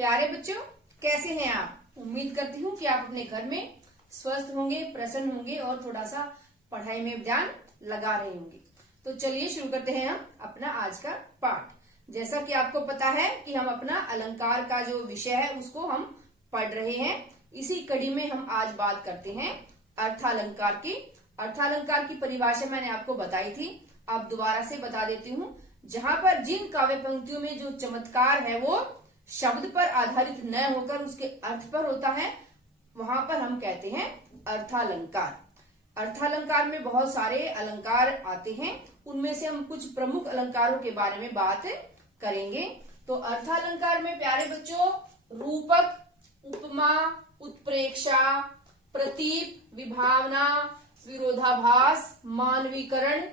प्यारे बच्चों, कैसे हैं आप। उम्मीद करती हूँ कि आप अपने घर में स्वस्थ होंगे, प्रसन्न होंगे और थोड़ा सा पढ़ाई में ध्यान लगा रहे होंगे। तो चलिए शुरू करते हैं हम अपना आज का पाठ। जैसा कि आपको पता है कि हम अपना अलंकार का जो विषय है उसको हम पढ़ रहे हैं। इसी कड़ी में हम आज बात करते हैं अर्थालंकार की। अर्थालंकार की परिभाषा मैंने आपको बताई थी, अब दोबारा से बता देती हूँ। जहां पर जिन काव्य पंक्तियों में जो चमत्कार है वो शब्द पर आधारित न होकर उसके अर्थ पर होता है, वहां पर हम कहते हैं अर्थालंकार। अर्थालंकार में बहुत सारे अलंकार आते हैं, उनमें से हम कुछ प्रमुख अलंकारों के बारे में बात करेंगे। तो अर्थालंकार में प्यारे बच्चों रूपक, उपमा, उत्प्रेक्षा, प्रतीप, विभावना, विरोधाभास, मानवीकरण,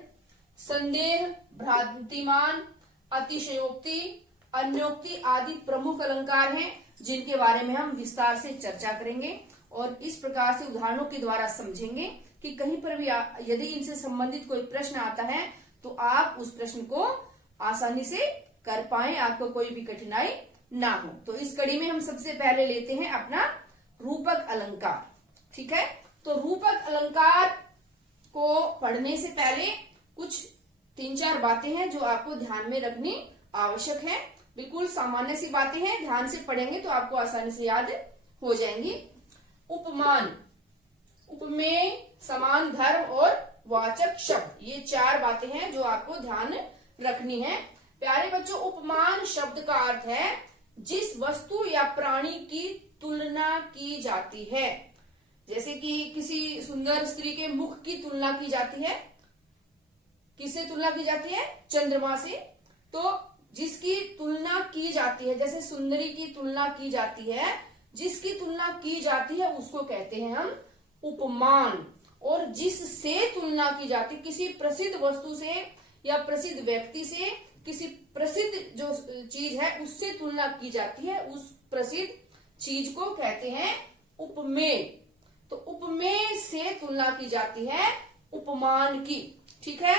संदेह, भ्रांतिमान, अतिशयोक्ति, अन्योक्ति आदि प्रमुख अलंकार हैं, जिनके बारे में हम विस्तार से चर्चा करेंगे और इस प्रकार से उदाहरणों के द्वारा समझेंगे कि कहीं पर भी यदि इनसे संबंधित कोई प्रश्न आता है तो आप उस प्रश्न को आसानी से कर पाए, आपको कोई भी कठिनाई ना हो। तो इस कड़ी में हम सबसे पहले लेते हैं अपना रूपक अलंकार। ठीक है, तो रूपक अलंकार को पढ़ने से पहले कुछ 3-4 बातें हैं जो आपको ध्यान में रखनी आवश्यक है। बिल्कुल सामान्य सी बातें हैं, ध्यान से पढ़ेंगे तो आपको आसानी से याद हो जाएंगी। उपमान, उपमेय, समान धर्म और वाचक शब्द, ये 4 बातें हैं जो आपको ध्यान रखनी है। प्यारे बच्चों, उपमान शब्द का अर्थ है जिस वस्तु या प्राणी की तुलना की जाती है। जैसे कि किसी सुंदर स्त्री के मुख की तुलना की जाती है, किससे तुलना की जाती है? चंद्रमा से। तो जिसकी तुलना की जाती है, जैसे सुंदरी की तुलना की जाती है, जिसकी तुलना की जाती है उसको कहते हैं हम उपमान। और जिससे तुलना की जाती, किसी प्रसिद्ध वस्तु से या प्रसिद्ध व्यक्ति से, किसी प्रसिद्ध जो चीज है उससे तुलना की जाती है, उस प्रसिद्ध चीज को कहते हैं उपमेय। तो उपमेय से तुलना की जाती है उपमान की। ठीक है,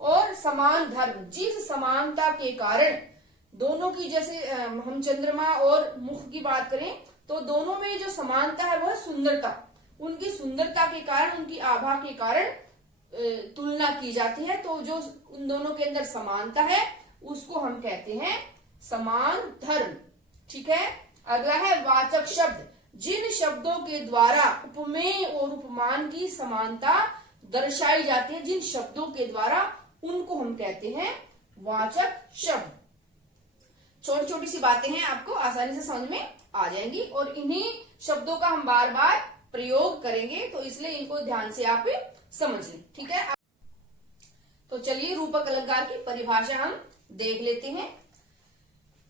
और समान धर्म, जिस समानता के कारण दोनों की, जैसे हम चंद्रमा और मुख की बात करें तो दोनों में जो समानता है वह सुंदरता, उनकी सुंदरता के कारण, उनकी आभा के कारण तुलना की जाती है। तो जो उन दोनों के अंदर समानता है उसको हम कहते हैं समान धर्म। ठीक है, अगला है वाचक शब्द, जिन शब्दों के द्वारा उपमेय और उपमान की समानता दर्शाई जाती है, जिन शब्दों के द्वारा, उनको हम कहते हैं वाचक शब्द। छोटी छोटी सी बातें हैं, आपको आसानी से समझ में आ जाएंगी और इन्हीं शब्दों का हम बार बार प्रयोग करेंगे, तो इसलिए इनको ध्यान से आप समझ लें। ठीक है, तो चलिए रूपक अलंकार की परिभाषा हम देख लेते हैं।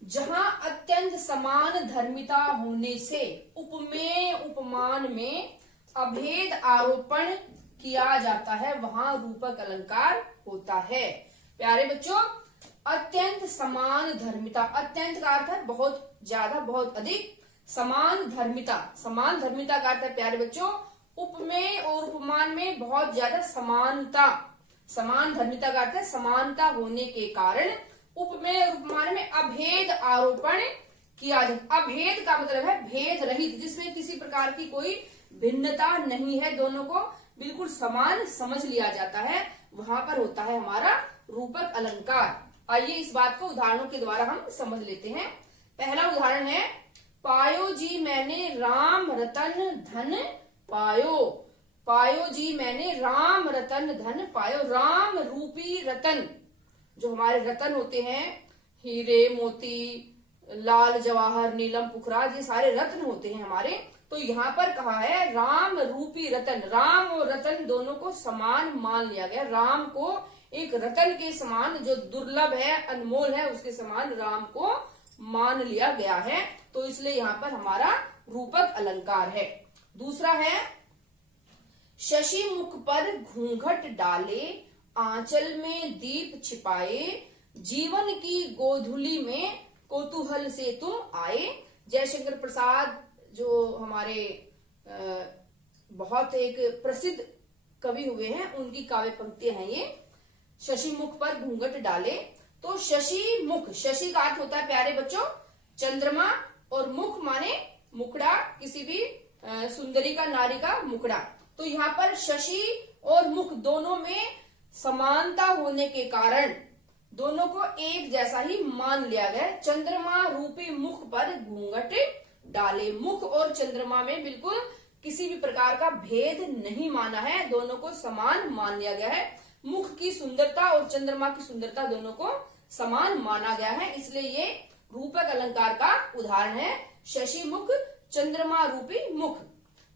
जहां अत्यंत समान धर्मिता होने से उपमेय उपमान में अभेद आरोपण किया जाता है, वहां रूपक अलंकार होता है। प्यारे बच्चों, अत्यंत समान धर्मिता, अत्यंत का अर्थ है बहुत ज्यादा, बहुत अधिक। समान धर्मिता, समान धर्मिता का अर्थ है प्यारे बच्चों उपमेय और उपमान में बहुत ज्यादा समानता। समान धर्मिता का अर्थ है समानता होने के कारण उपमेय और उपमान में अभेद आरोपण किया जाता। अभेद का मतलब है भेद रहित, जिसमें किसी प्रकार की कोई भिन्नता नहीं है, दोनों को बिल्कुल समान समझ लिया जाता है, वहां पर होता है हमारा रूपक अलंकार। आइए इस बात को उदाहरणों के द्वारा हम समझ लेते हैं। पहला उदाहरण है, पायो जी मैंने राम रतन धन पायो। पायो जी मैंने राम रतन धन पायो। राम रूपी रतन, जो हमारे रतन होते हैं, हीरे मोती, लाल जवाहर, नीलम पुखराज, ये सारे रत्न होते हैं हमारे। तो यहाँ पर कहा है राम रूपी रतन, राम और रतन दोनों को समान मान लिया गया। राम को एक रतन के समान, जो दुर्लभ है, अनमोल है, उसके समान राम को मान लिया गया है, तो इसलिए यहाँ पर हमारा रूपक अलंकार है। दूसरा है, शशि मुख पर घूंघट डाले, आंचल में दीप छिपाए, जीवन की गोधुली में कौतूहल से तुम आए। जयशंकर प्रसाद जो हमारे बहुत एक प्रसिद्ध कवि हुए हैं, उनकी काव्य पंक्तियां हैं ये। शशि मुख पर घूंघट डाले, तो शशि मुख, शशि का अर्थ होता है प्यारे बच्चों चंद्रमा और मुख माने मुखड़ा, किसी भी सुंदरी का, नारी का मुखड़ा। तो यहाँ पर शशि और मुख दोनों में समानता होने के कारण दोनों को एक जैसा ही मान लिया गया। चंद्रमा रूपी मुख पर घूंघट डाले। मुख और चंद्रमा में बिल्कुल किसी भी प्रकार का भेद नहीं माना है, दोनों को समान मान लिया गया है। मुख की सुंदरता और चंद्रमा की सुंदरता दोनों को समान माना गया है, इसलिए ये रूपक अलंकार का उदाहरण है। शशि मुख, चंद्रमा रूपी मुख।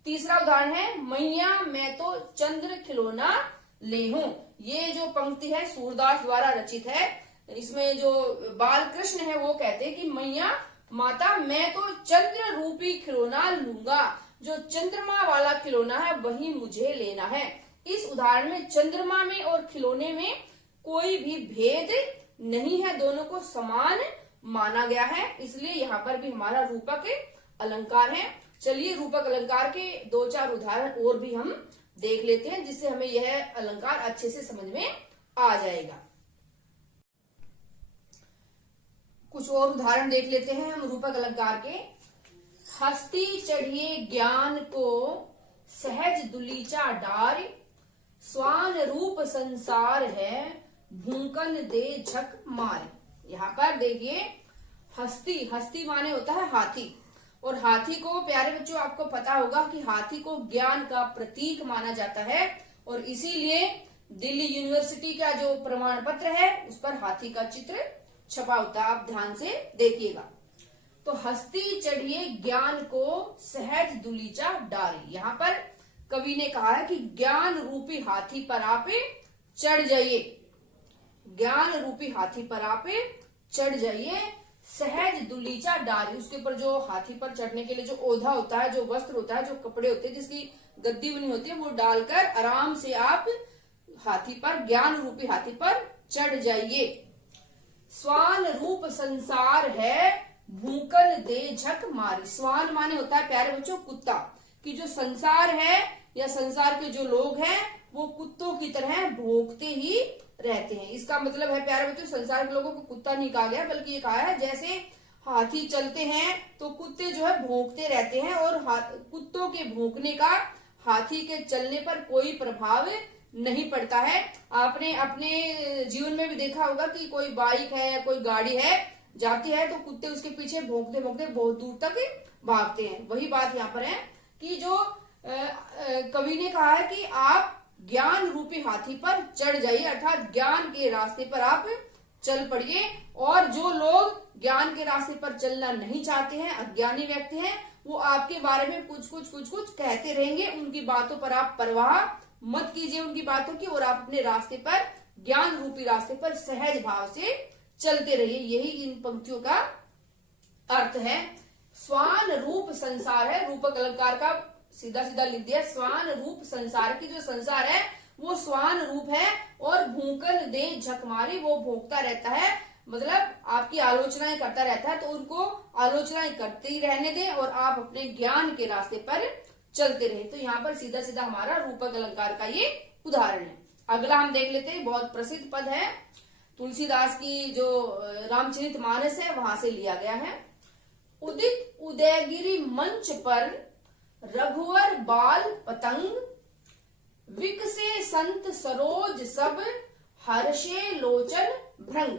तीसरा उदाहरण है मैया मैं तो चंद्र खिलौना ले हूं। ये जो पंक्ति है सूरदास द्वारा रचित है। इसमें जो बाल कृष्ण है वो कहते हैं कि मैया माता मैं तो चंद्र रूपी खिलौना लूंगा, जो चंद्रमा वाला खिलौना है वही मुझे लेना है। इस उदाहरण में चंद्रमा में और खिलौने में कोई भी भेद नहीं है, दोनों को समान माना गया है, इसलिए यहाँ पर भी हमारा रूपक अलंकार है। चलिए रूपक अलंकार के 2-4 उदाहरण और भी हम देख लेते हैं, जिससे हमें यह अलंकार अच्छे से समझ में आ जाएगा। कुछ और उदाहरण देख लेते हैं हम रूपक अलंकार के। हस्ती चढ़िए ज्ञान को सहज दुलीचा डार, स्वान रूप संसार है भूकन दे झक मार। यहाँ पर देखिए हस्ती, हस्ती माने होता है हाथी, और हाथी को प्यारे बच्चों आपको पता होगा कि हाथी को ज्ञान का प्रतीक माना जाता है, और इसीलिए दिल्ली यूनिवर्सिटी का जो प्रमाण पत्र है उस पर हाथी का चित्र छपा होता है, आप ध्यान से देखिएगा। तो हस्ती चढ़िए ज्ञान को सहज दुलीचा डारी। यहाँ पर कवि ने कहा है कि ज्ञान रूपी हाथी पर आप चढ़ जाइए, ज्ञान रूपी हाथी पर आप चढ़ जाइए, सहज दुलीचा डारी। उसके ऊपर जो हाथी पर चढ़ने के लिए जो ओढ़ा होता है, जो वस्त्र होता है, जो कपड़े होते हैं, जिसकी गद्दी बनी होती है, वो डालकर आराम से आप हाथी पर, ज्ञान रूपी हाथी पर चढ़ जाइए। स्वान रूप संसार है भूकन दे झक मारी। स्वान माने होता है प्यारे बच्चों कुत्ता, कि जो संसार है या संसार के जो लोग हैं वो कुत्तों की तरह भौंकते ही रहते हैं। इसका मतलब है प्यारे बच्चों संसार के लोगों को कुत्ता नहीं कहा गया, बल्कि ये कहा है जैसे हाथी चलते हैं तो कुत्ते जो है भौंकते रहते हैं, और कुत्तों के भौंकने का हाथी के चलने पर कोई प्रभाव नहीं पड़ता है। आपने अपने जीवन में भी देखा होगा कि कोई बाइक है या कोई गाड़ी है जाती है तो कुत्ते उसके पीछे भौंकते भौंकते बहुत दूर तक भागते हैं। वही बात यहाँ पर है कि जो कवि ने कहा है कि आप ज्ञान रूपी हाथी पर चढ़ जाइए, अर्थात ज्ञान के रास्ते पर आप चल पड़िए। और जो लोग ज्ञान के रास्ते पर चलना नहीं चाहते हैं, अज्ञानी व्यक्ति हैं, वो आपके बारे में कुछ कुछ कहते रहेंगे। उनकी बातों पर आप परवाह मत कीजिए उनकी बातों की, और आप अपने रास्ते पर, ज्ञान रूपी रास्ते पर सहज भाव से चलते रहिए। यही इन पंक्तियों का अर्थ है। स्वान रूप संसार है, रूपक अलंकार का सीधा सीधा लिख दिया। स्वान रूप संसार की जो संसार है वो स्वान रूप है, और भूकन दे झकमारी, वो भोंकता रहता है, मतलब आपकी आलोचनाएं करता रहता है, तो उनको आलोचनाएं करते ही रहने दें और आप अपने ज्ञान के रास्ते पर चलते रहे। तो यहाँ पर सीधा सीधा हमारा रूपक अलंकार का ये उदाहरण है। अगला हम देख लेते हैं, बहुत प्रसिद्ध पद है, तुलसीदास की जो रामचरितमानस है वहां से लिया गया है। उदित उदयगिरि मंच पर रघुवर बाल पतंग, विकसे संत सरोज सब हर्षे लोचन भृंग।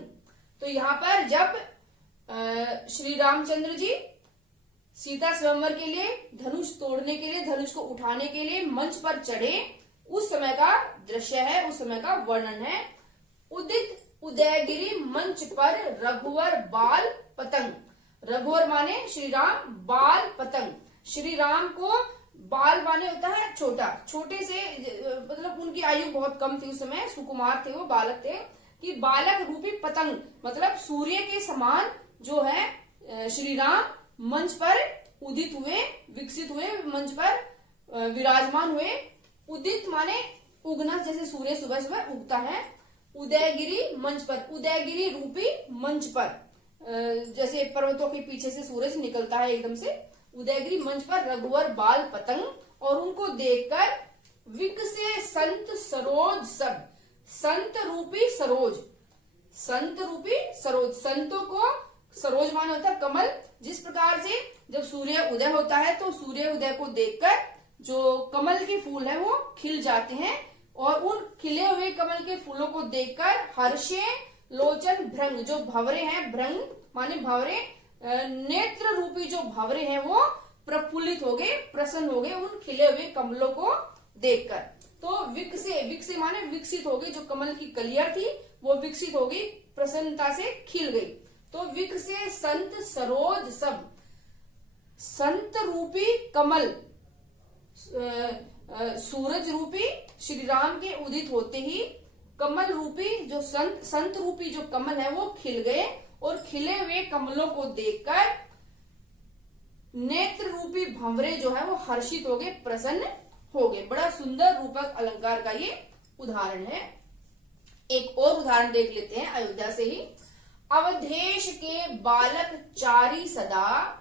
तो यहाँ पर जब श्री रामचंद्र जी सीता स्वयंवर के लिए, धनुष तोड़ने के लिए, धनुष को उठाने के लिए मंच पर चढ़े, उस समय का दृश्य है, उस समय का वर्णन है। उदित उदयगिरि मंच पर रघुवर बाल पतंग। रघुवर माने श्री राम, बाल पतंग, श्री राम को बाल माने होता है छोटा, छोटे से, मतलब उनकी आयु बहुत कम थी उस समय, सुकुमार थे वो, बालक थे, कि बालक रूपी पतंग मतलब सूर्य के समान जो है श्री राम मंच पर उदित हुए, विकसित हुए, मंच पर विराजमान हुए। उदित माने उगना, जैसे सूर्य सुबह सुबह उगता है। उदयगिरि मंच पर, उदयगिरि रूपी मंच पर, जैसे पर्वतों के पीछे से सूरज निकलता है एकदम से, उदयगिरि मंच पर रघुवर बाल पतंग, और उनको देखकर विकसे संत सरोज सब, संत रूपी सरोज, संत रूपी सरोज, संतों को सरोज माने होता है कमल। जिस प्रकार से जब सूर्य उदय होता है तो सूर्य उदय को देखकर जो कमल के फूल है वो खिल जाते हैं, और उन खिले हुए कमल के फूलों को देखकर हर्षे लोचन भ्रंग, जो भंवरे हैं, भ्रंग माने भंवरे, नेत्र रूपी जो भंवरे हैं वो प्रफुल्लित हो गए, प्रसन्न हो गए उन खिले हुए कमलों को देखकर। तो विकसे माने विकसित हो गई, जो कमल की कलियां थी वो विकसित हो गई, प्रसन्नता से खिल गई। तो विकसे संत सरोज सब, संत रूपी कमल सूरज रूपी श्री राम के उदित होते ही कमल रूपी जो संत रूपी जो कमल है वो खिल गए, और खिले हुए कमलों को देखकर नेत्र रूपी भंवरे जो है वो हर्षित हो गए, प्रसन्न हो गए। बड़ा सुंदर रूपक अलंकार का ये उदाहरण है। एक और उदाहरण देख लेते हैं अयोध्या से ही। अवधेश के बालक चारी सदा,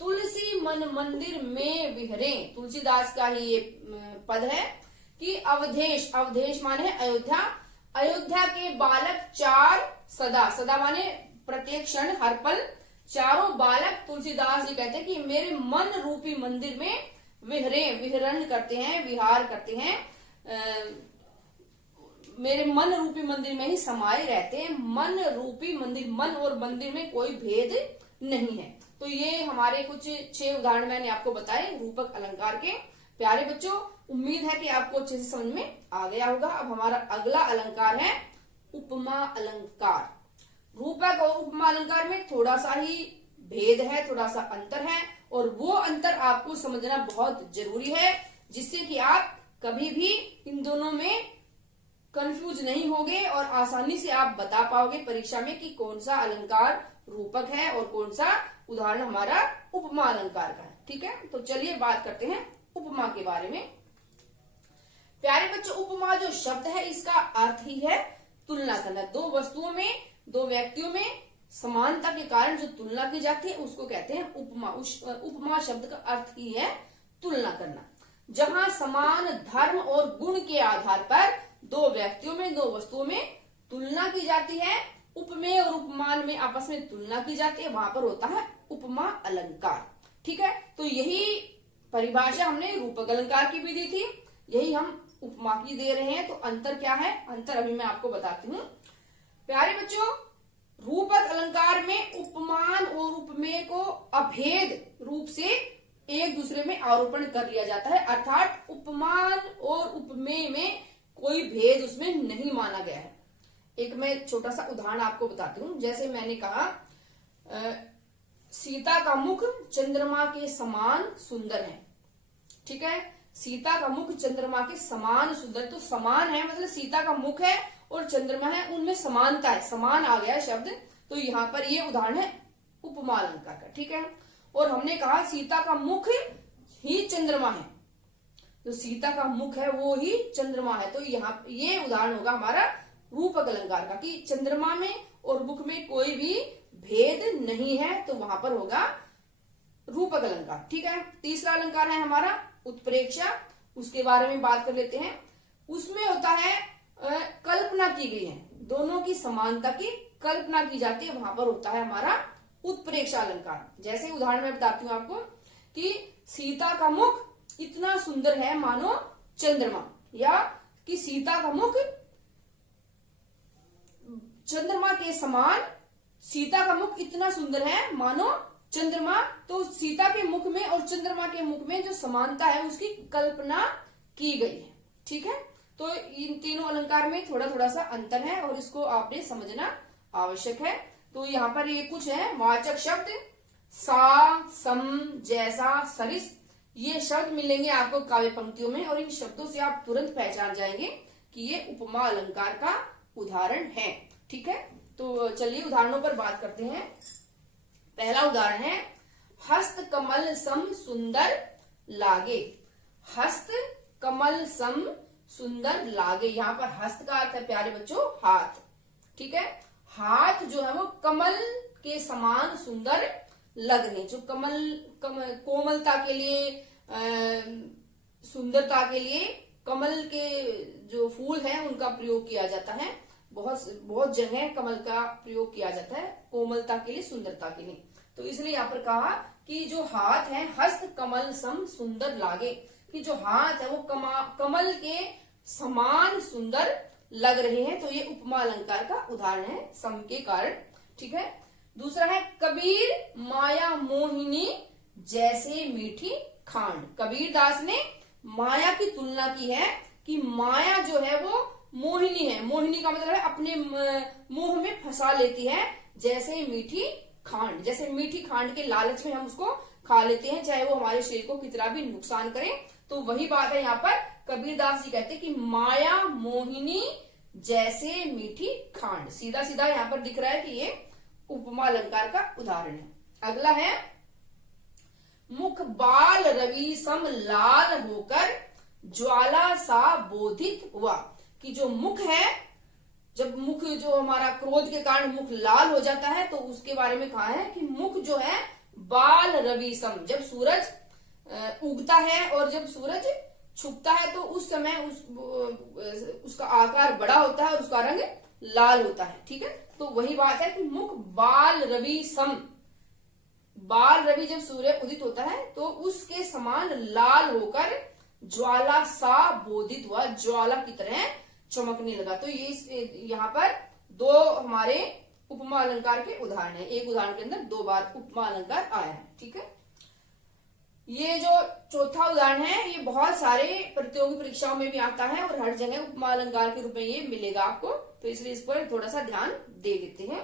तुलसी मन मंदिर में विहरे। तुलसीदास का ही ये पद है कि अवधेश, अवधेश माने अयोध्या, अयोध्या के बालक चार सदा, सदा माने प्रत्येक क्षण हर पल, चारों बालक तुलसीदास जी कहते हैं कि मेरे मन रूपी मंदिर में विहरे, विहरण करते हैं, विहार करते हैं, मेरे मन रूपी मंदिर में ही समाये रहते हैं। मन रूपी मंदिर, मन और मंदिर में कोई भेद नहीं है। तो ये हमारे कुछ 6 उदाहरण मैंने आपको बताए रूपक अलंकार के। प्यारे बच्चों, उम्मीद है कि आपको अच्छे से समझ में आ गया होगा। अब हमारा अगला अलंकार है उपमा अलंकार। रूपक और उपमा अलंकार में थोड़ा सा ही भेद है, थोड़ा सा अंतर है, और वो अंतर आपको समझना बहुत जरूरी है, जिससे कि आप कभी भी इन दोनों में कंफ्यूज नहीं होगे और आसानी से आप बता पाओगे परीक्षा में कि कौन सा अलंकार रूपक है और कौन सा उदाहरण हमारा उपमा अलंकार का है। ठीक है, तो चलिए बात करते हैं उपमा के बारे में। प्यारे बच्चों, उपमा जो शब्द है इसका अर्थ ही है तुलना करना। दो वस्तुओं में, दो व्यक्तियों में समानता के कारण जो तुलना की जाती है उसको कहते हैं उपमा। उपमा शब्द का अर्थ ही है तुलना करना। जहां समान धर्म और गुण के आधार पर दो व्यक्तियों में, दो वस्तुओं में तुलना की जाती है, उपमेय और उपमान में आपस में तुलना की जाती है, वहां पर होता है उपमा अलंकार। ठीक है, तो यही परिभाषा हमने रूपक अलंकार की भी दी थी, यही हम उपमा की दे रहे हैं। तो अंतर क्या है, अंतर अभी मैं आपको बताती हूँ। प्यारे बच्चों, रूपक अलंकार में उपमान और उपमेय को अभेद रूप से एक दूसरे में आरोपण कर लिया जाता है, अर्थात उपमान और उपमेय में कोई भेद उसमें नहीं माना गया है। एक मैं छोटा सा उदाहरण आपको बताती हूँ। जैसे मैंने कहा सीता का मुख चंद्रमा के समान सुंदर है। ठीक है, सीता का मुख चंद्रमा के समान सुंदर, तो समान है मतलब सीता का मुख है और चंद्रमा है, उनमें समानता है, समान आ गया शब्द। तो यहाँ पर ये उदाहरण है उपमा अलंकार का। ठीक है, और हमने कहा सीता का मुख ही चंद्रमा है, तो सीता का मुख है वो ही चंद्रमा है। तो यहाँ ये उदाहरण होगा हमारा रूपक अलंकार का कि चंद्रमा में और मुख में कोई भी भेद नहीं है, तो वहां पर होगा रूपक अलंकार। ठीक है, तीसरा अलंकार है हमारा उत्प्रेक्षा। उसके बारे में बात कर लेते हैं। उसमें होता है कल्पना की गई है, दोनों की समानता की कल्पना की जाती है, वहां पर होता है हमारा उत्प्रेक्षा अलंकार। जैसे उदाहरण में बताती हूँ आपको कि सीता का मुख इतना सुंदर है मानो चंद्रमा, या कि सीता का मुख चंद्रमा के समान, सीता का मुख इतना सुंदर है मानो चंद्रमा। तो सीता के मुख में और चंद्रमा के मुख में जो समानता है उसकी कल्पना की गई है। ठीक है, तो इन तीनों अलंकार में थोड़ा थोड़ा सा अंतर है और इसको आपने समझना आवश्यक है। तो यहाँ पर ये कुछ है वाचक शब्द, सा, सम, जैसा, सरिस, ये शब्द मिलेंगे आपको काव्य पंक्तियों में, और इन शब्दों से आप तुरंत पहचान जाएंगे कि ये उपमा अलंकार का उदाहरण है। ठीक है, तो चलिए उदाहरणों पर बात करते हैं। पहला उदाहरण है हस्त कमल सम सुंदर लागे। हस्त कमल सम सुंदर लागे, यहाँ पर हस्त का अर्थ है प्यारे बच्चों हाथ। ठीक है, हाथ जो है वो कमल के समान सुंदर लग रहे, जो कोमलता के लिए, सुंदरता के लिए कमल के जो फूल हैं उनका प्रयोग किया जाता है। बहुत बहुत जगह कमल का प्रयोग किया जाता है कोमलता के लिए, सुंदरता के लिए। तो इसलिए यहाँ पर कहा कि जो हाथ है हस्त कमल सम सुंदर लागे, कि जो हाथ है वो कमल के समान सुंदर लग रहे हैं। तो ये उपमा अलंकार का उदाहरण है सम के कारण। ठीक है। दूसरा है कबीर माया मोहिनी जैसे मीठी खांड। कबीर दास ने माया की तुलना की है कि माया जो है वो मोहिनी है। मोहिनी का मतलब है अपने मुंह में फंसा लेती है, जैसे मीठी खांड। जैसे मीठी खांड के लालच में हम उसको खा लेते हैं, चाहे वो हमारे शरीर को कितना भी नुकसान करे। तो वही बात है यहाँ पर कबीरदास जी कहते हैं कि माया मोहिनी जैसे मीठी खांड। सीधा सीधा यहाँ पर दिख रहा है कि ये उपमा अलंकार का उदाहरण है। अगला है मुख बाल रवि सम लाल होकर ज्वाला सा बोधित हुआ, कि जो मुख है, जब मुख जो हमारा क्रोध के कारण मुख लाल हो जाता है तो उसके बारे में कहा है कि मुख जो है बाल रवि सम, जब सूरज उगता है और जब सूरज छुपता है तो उस समय उसका आकार बड़ा होता है और उसका रंग लाल होता है। ठीक है। तो वही बात है कि मुख बाल रवि सम, बाल रवि जब सूर्य उदित होता है तो उसके समान लाल होकर ज्वाला सा बोधित हुआ, ज्वाला की तरह चमकने लगा। तो ये यहाँ पर दो हमारे उपमा अलंकार के उदाहरण है। एक उदाहरण के अंदर दो बार उपमा अलंकार आया है। ठीक है। ये जो चौथा उदाहरण है ये बहुत सारे प्रतियोगी परीक्षाओं में भी आता है और हर जगह उपमा अलंकार के रूप में ये मिलेगा आपको, तो इसलिए इस पर थोड़ा सा ध्यान दे देते हैं।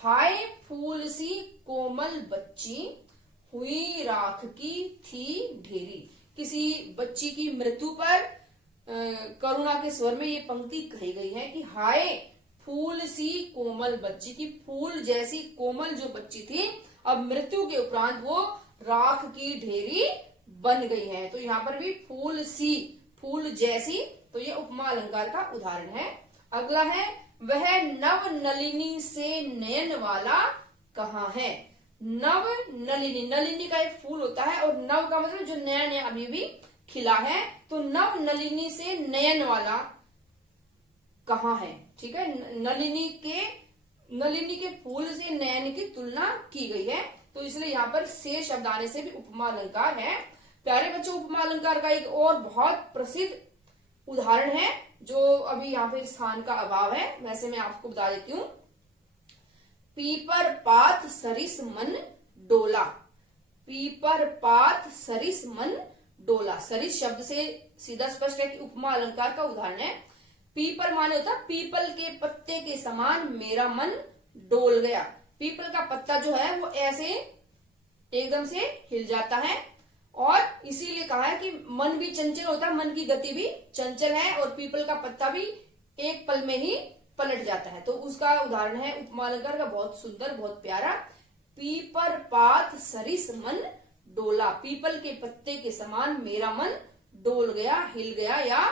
हाय फूल सी कोमल बच्ची हुई राख की थी ढेरी। किसी बच्ची की मृत्यु पर करुणा के स्वर में ये पंक्ति कही गई है कि हाय फूल सी कोमल बच्ची, की फूल जैसी कोमल जो बच्ची थी अब मृत्यु के उपरांत वो राख की ढेरी बन गई है। तो यहाँ पर भी फूल सी, फूल जैसी, तो ये उपमा अलंकार का उदाहरण है। अगला है वह नव नलिनी से नयन वाला कहाँ है। नव नलिनी, नलिनी का एक फूल होता है और नव का मतलब जो नया नया अभी भी खिला है, तो नव नलिनी से नयन वाला कहाँ है। ठीक है। नलिनी के फूल से नयन की तुलना की गई है, तो इसलिए यहाँ पर से शब्द आने से भी उपमा अलंकार है। प्यारे बच्चों, उपमा अलंकार का एक और बहुत प्रसिद्ध उदाहरण है जो अभी यहाँ पे स्थान का अभाव है, वैसे मैं आपको बता देती हूँ। पीपर पात सरिस मन डोला। पीपर पात सरिस मन डोला। सरिस शब्द से सीधा स्पष्ट है कि उपमा अलंकार का उदाहरण है। पीपर माने होता पीपल के पत्ते के समान मेरा मन डोल गया। पीपल का पत्ता जो है वो ऐसे एकदम से हिल जाता है और इसीलिए कहा है कि मन भी चंचल होता है, मन की गति भी चंचल है और पीपल का पत्ता भी एक पल में ही पलट जाता है। तो उसका उदाहरण है उपमा अलंकार का बहुत सुंदर, बहुत प्यारा। पीपर पात सरिस मन डोला। पीपल के पत्ते के समान मेरा मन डोल गया, हिल गया या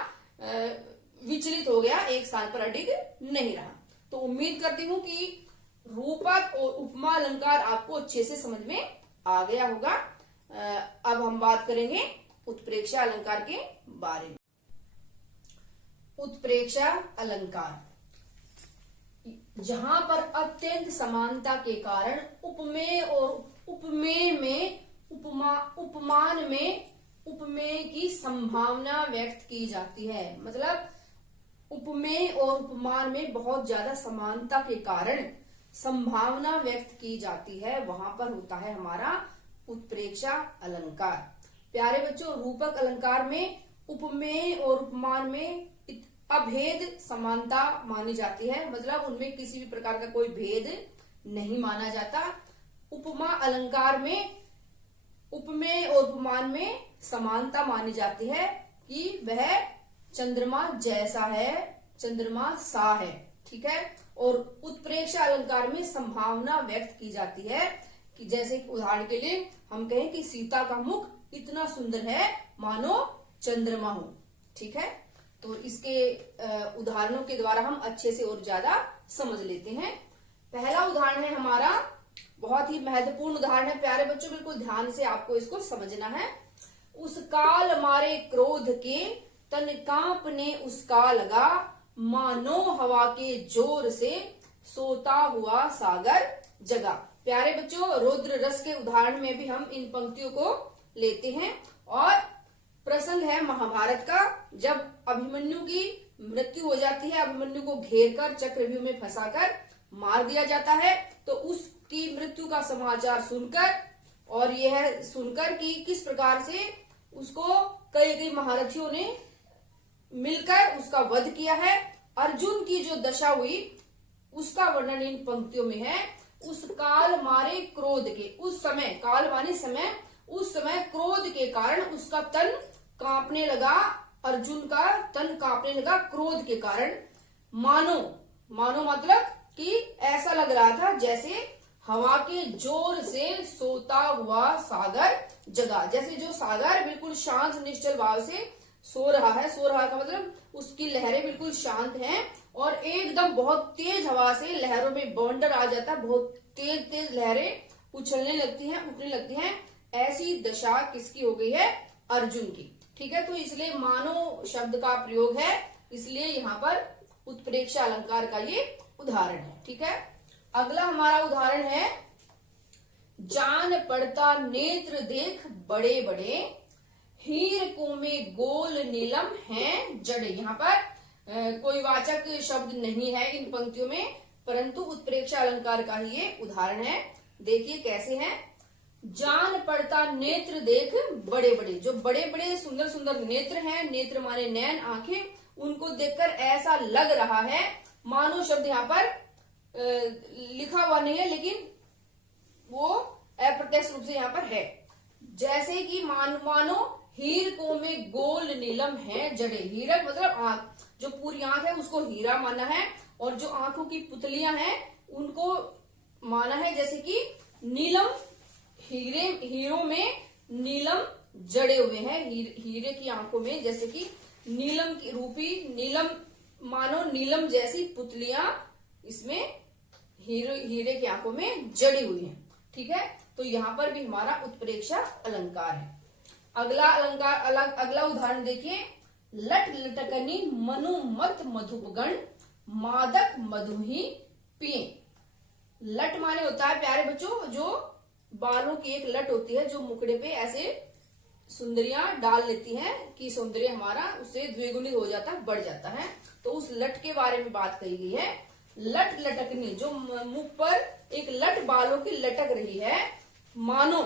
विचलित हो गया, एक स्थान पर अडिग नहीं रहा। तो उम्मीद करती हूँ कि रूपक और उपमा अलंकार आपको अच्छे से समझ में आ गया होगा। अब हम बात करेंगे उत्प्रेक्षा अलंकार के बारे में। उत्प्रेक्षा अलंकार, जहां पर अत्यंत समानता के कारण उपमेय और उपमेय में उपमान में उपमेय की संभावना व्यक्त की जाती है। मतलब उपमेय और उपमान में बहुत ज्यादा समानता के कारण संभावना व्यक्त की जाती है, वहां पर होता है हमारा उत्प्रेक्षा अलंकार। प्यारे बच्चों, रूपक अलंकार में उपमेय और उपमान में अभेद समानता मानी जाती है, मतलब उनमें किसी भी प्रकार का कोई भेद नहीं माना जाता। उपमा अलंकार में उपमेय और उपमान में समानता मानी जाती है कि वह चंद्रमा जैसा है, चंद्रमा सा है। ठीक है। और उत्प्रेक्षा अलंकार में संभावना व्यक्त की जाती है कि जैसे उदाहरण के लिए हम कहें कि सीता का मुख इतना सुंदर है मानो चंद्रमा हो। ठीक है। तो इसके उदाहरणों के द्वारा हम अच्छे से और ज्यादा समझ लेते हैं। पहला उदाहरण है हमारा, बहुत ही महत्वपूर्ण उदाहरण है प्यारे बच्चों, बिल्कुल ध्यान से आपको इसको समझना है। उस काल मारे क्रोध के तन कांपने उसका लगा, मानो हवा के जोर से सोता हुआ सागर जगा। प्यारे बच्चों, रौद्र रस के उदाहरण में भी हम इन पंक्तियों को लेते हैं और प्रसंग है महाभारत का, जब अभिमन्यु की मृत्यु हो जाती है, अभिमन्यु को घेर कर चक्रव्यूह में फंसाकर मार दिया जाता है। तो उसकी मृत्यु का समाचार सुनकर और यह सुनकर कि किस प्रकार से उसको कई कई महारथियों ने मिलकर उसका वध किया है, अर्जुन की जो दशा हुई उसका वर्णन इन पंक्तियों में है। उस काल मारे क्रोध के, उस समय, काल माने समय, उस समय क्रोध के कारण उसका तन कांपने लगा, अर्जुन का तन कांपने लगा क्रोध के कारण। मानो, मानो मतलब कि ऐसा लग रहा था जैसे हवा के जोर से सोता हुआ सागर जगा। जैसे जो सागर बिल्कुल शांत निश्चल भाव से सो रहा है, सो रहा का मतलब उसकी लहरें बिल्कुल शांत हैं और एकदम बहुत तेज हवा से लहरों में बवंडर आ जाता है, बहुत तेज तेज लहरें उछलने लगती हैं, उठने लगती हैं। ऐसी दशा किसकी हो गई है? अर्जुन की। ठीक है, तो इसलिए मानो शब्द का प्रयोग है, इसलिए यहाँ पर उत्प्रेक्षा अलंकार का ये उदाहरण है। ठीक है, अगला हमारा उदाहरण है, जान पड़ता नेत्र देख बड़े बड़े, हीर को में गोल नीलम हैं जड़े। यहाँ पर कोई वाचक शब्द नहीं है इन पंक्तियों में, परंतु उत्प्रेक्षा अलंकार का ही ये उदाहरण है। देखिए कैसे है, जान पड़ता नेत्र देख बड़े बड़े, जो बड़े बड़े सुंदर सुंदर नेत्र हैं, नेत्र माने नैन, आंखें, उनको देखकर ऐसा लग रहा है, मानो शब्द यहाँ पर लिखा हुआ नहीं है लेकिन वो अप्रत्यक्ष रूप से यहाँ पर है, जैसे कि मानो हीर को में गोल नीलम है जड़े। हीरक मतलब आंख, जो पूरी आंख है उसको हीरा माना है और जो आंखों की पुतलियां हैं उनको माना है जैसे कि नीलम, हीरों में नीलम जड़े हुए हैं, हीरे की आंखों में जैसे कि नीलम की रूपी, नीलम मानो नीलम जैसी पुतलियां इसमें हीरे की आंखों में जड़ी हुई हैं। ठीक है, तो यहाँ पर भी हमारा उत्प्रेक्षा अलंकार है। अगला अलंकार, अगला उदाहरण देखिए, लट लटकनी मनु मत मधुपगण, मादक मधु ही पिए। लट माने होता है प्यारे बच्चों, जो बालों की एक लट होती है जो मुखड़े पे ऐसे सुंदरियां डाल लेती हैं कि सौंदर्य हमारा उससे द्विगुणित हो जाता है, बढ़ जाता है। तो उस लट के बारे में बात कही गई है। लट लटकनी, जो मुख पर एक लट बालों की लटक रही है, मानो,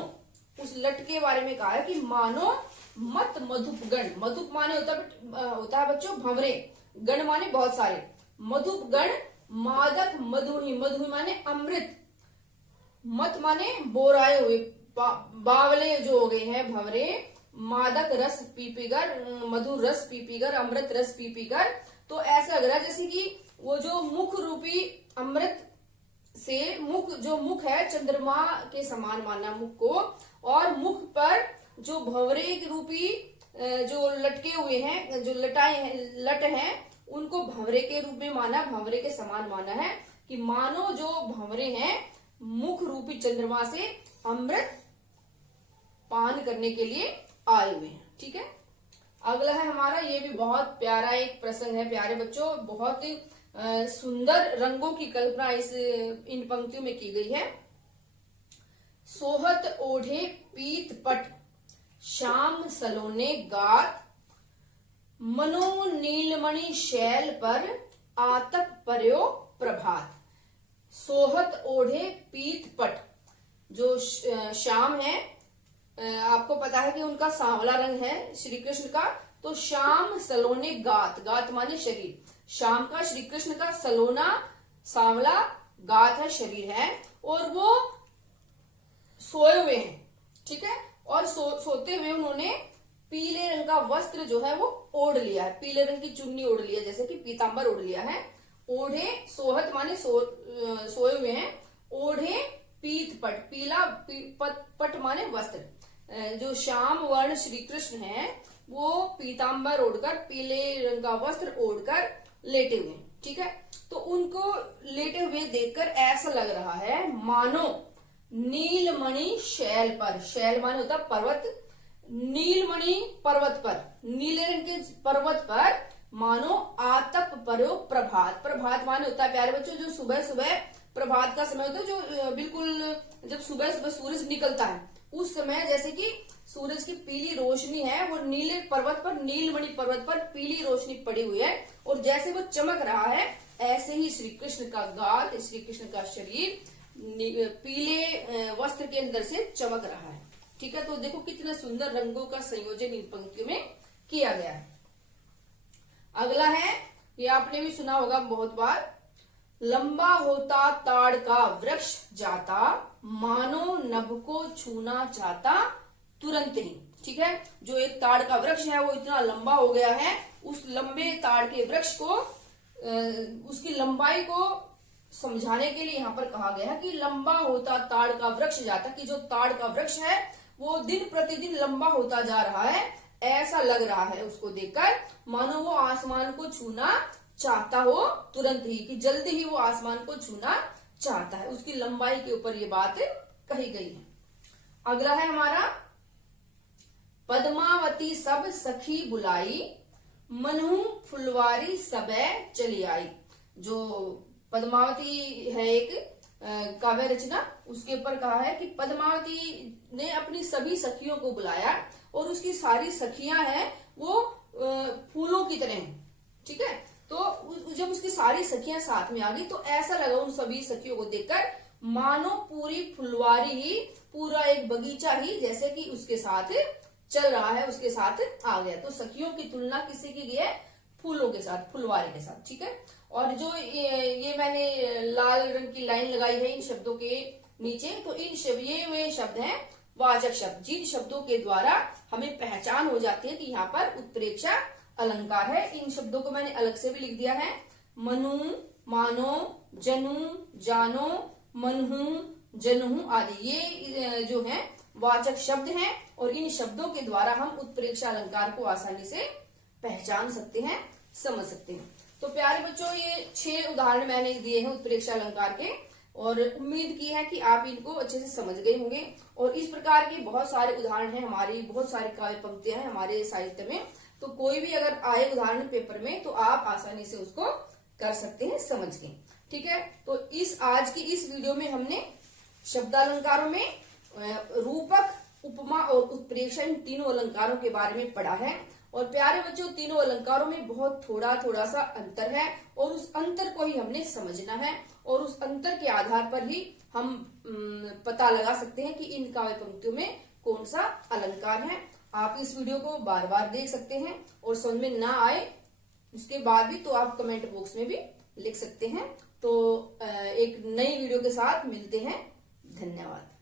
उस लट के बारे में कहा है कि मानो मत मधुपगण। मधुप माने होता है बच्चों भंवरे, गण माने बहुत सारे, मधुपगण मादक मधुही, मधुही माने अमृत, मत माने बोराए हुए, बावले जो हो गए हैं भंवरे, मादक रस पीपीगर, मधुर रस पीपीगर, अमृत रस पीपीगर। तो ऐसा लग रहा है जैसे कि वो जो मुख रूपी अमृत से, जो मुख है चंद्रमा के समान माना मुख को, और मुख पर जो भंवरे रूपी जो लटके हुए हैं, जो लट हैं, उनको भंवरे के रूप में माना, भंवरे के समान माना है कि मानो जो भंवरे हैं मुख रूपी चंद्रमा से अमृत पान करने के लिए आए हुए हैं। ठीक है, अगला है हमारा, ये भी बहुत प्यारा एक प्रसंग है प्यारे बच्चों, बहुत ही सुंदर रंगों की कल्पना इन पंक्तियों में की गई है। सोहत ओढ़े पीत पट, श्याम सलोने गात, मनो नीलमणि शैल पर, आतप पर्यो प्रभात। सोहत ओढ़े पीत पट, जो श्याम है, आपको पता है कि उनका सांवला रंग है श्री कृष्ण का, तो श्याम सलोने गात, गात माने शरीर, श्याम का, श्री कृष्ण का सलोना सांवला गात है, शरीर है, और वो सोए हुए हैं। ठीक है, और सोते हुए उन्होंने पीले रंग का वस्त्र जो है वो ओढ़ लिया है, पीले रंग की चुन्नी ओढ़ लिया, जैसे कि पीतांबर ओढ़ लिया है। ओढ़े, सोहत माने सोए हुए हैं, ओढ़े पीत पट, पीला पट माने वस्त्र, जो श्याम वर्ण श्री कृष्ण है वो पीतांबर ओढ़कर, पीले रंग का वस्त्र ओढ़कर लेटे हुए हैं। ठीक है, तो उनको लेटे हुए देखकर ऐसा लग रहा है मानो नीलमणि शैल पर, शैल माने होता पर्वत, नीलमणि पर्वत पर, नीले रंग के पर्वत पर मानो आतप परो प्रभात। प्रभात माने होता है प्यारे बच्चों जो सुबह सुबह प्रभात का समय होता है, जो बिल्कुल जब सुबह सुबह सूरज निकलता है उस समय जैसे कि सूरज की पीली रोशनी है, वो नीले पर्वत पर, नीलमणि पर्वत पर पीली रोशनी पड़ी हुई है और जैसे वो चमक रहा है ऐसे ही श्री कृष्ण का गात, श्री कृष्ण का शरीर पीले वस्त्र के अंदर से चमक रहा है। ठीक है, तो देखो कितने सुंदर रंगों का संयोजन इन पंक्तियों में किया गया है। अगला है, ये आपने भी सुना होगा बहुत बार, लंबा होता ताड़ का वृक्ष जाता, मानो नभ को छूना चाहता तुरंत ही। ठीक है, जो एक ताड़ का वृक्ष है वो इतना लंबा हो गया है, उस लंबे ताड़ के वृक्ष को उसकी लंबाई को समझाने के लिए यहाँ पर कहा गया है कि लंबा होता ताड़ का वृक्ष जाता, कि जो ताड़ का वृक्ष है वो दिन प्रतिदिन लंबा होता जा रहा है, ऐसा लग रहा है उसको देखकर, मानो वो आसमान को छूना चाहता हो तुरंत ही, कि जल्दी ही वो आसमान को छूना चाहता है। उसकी लंबाई के ऊपर ये बात कही गई है। अगला है हमारा, पद्मावती सब सखी बुलाई, मनहू फुलवारी सबे चली आई। जो पद्मावती है एक काव्य रचना, उसके ऊपर कहा है कि पद्मावती ने अपनी सभी सखियों को बुलाया और उसकी सारी सखियां हैं वो फूलों की तरह हैं। ठीक है, तो जब उसकी सारी सखियां साथ में आ गई तो ऐसा लगा उन सभी सखियों को देखकर मानो पूरी फुलवारी ही, पूरा एक बगीचा ही जैसे कि उसके साथ चल रहा है, उसके साथ आ गया। तो सखियों की तुलना किससे की गई है? फूलों के साथ, फुलवारी के साथ। ठीक है, और जो ये मैंने लाल रंग की लाइन लगाई है इन शब्दों के नीचे, तो इन ये वे शब्द हैं वाचक शब्द, जिन शब्दों के द्वारा हमें पहचान हो जाती है कि यहाँ पर उत्प्रेक्षा अलंकार है। इन शब्दों को मैंने अलग से भी लिख दिया है, मनु, मानो, जनु, जानो, मनहू, जनहू आदि, ये जो है वाचक शब्द हैं और इन शब्दों के द्वारा हम उत्प्रेक्षा अलंकार को आसानी से पहचान सकते हैं, समझ सकते हैं। तो प्यारे बच्चों, ये 6 उदाहरण मैंने दिए हैं उत्प्रेक्षा अलंकार के और उम्मीद की है कि आप इनको अच्छे से समझ गए होंगे। और इस प्रकार के बहुत सारे उदाहरण हैं, हमारी बहुत सारी काव्य पंक्तियां हैं हमारे साहित्य में, तो कोई भी अगर आए उदाहरण पेपर में तो आप आसानी से उसको कर सकते हैं समझ के। ठीक है, तो आज की इस वीडियो में हमने शब्दालंकारों में रूपक, उपमा और उत्प्रेक्षा इन तीनों अलंकारों के बारे में पढ़ा है। और प्यारे बच्चों, तीनों अलंकारों में बहुत थोड़ा सा अंतर है और उस अंतर को ही हमने समझना है और उस अंतर के आधार पर ही हम पता लगा सकते हैं कि इन काव्य पंक्तियों में कौन सा अलंकार है। आप इस वीडियो को बार बार देख सकते हैं और समझ में ना आए उसके बाद भी तो आप कमेंट बॉक्स में भी लिख सकते हैं। तो एक नई वीडियो के साथ मिलते हैं। धन्यवाद।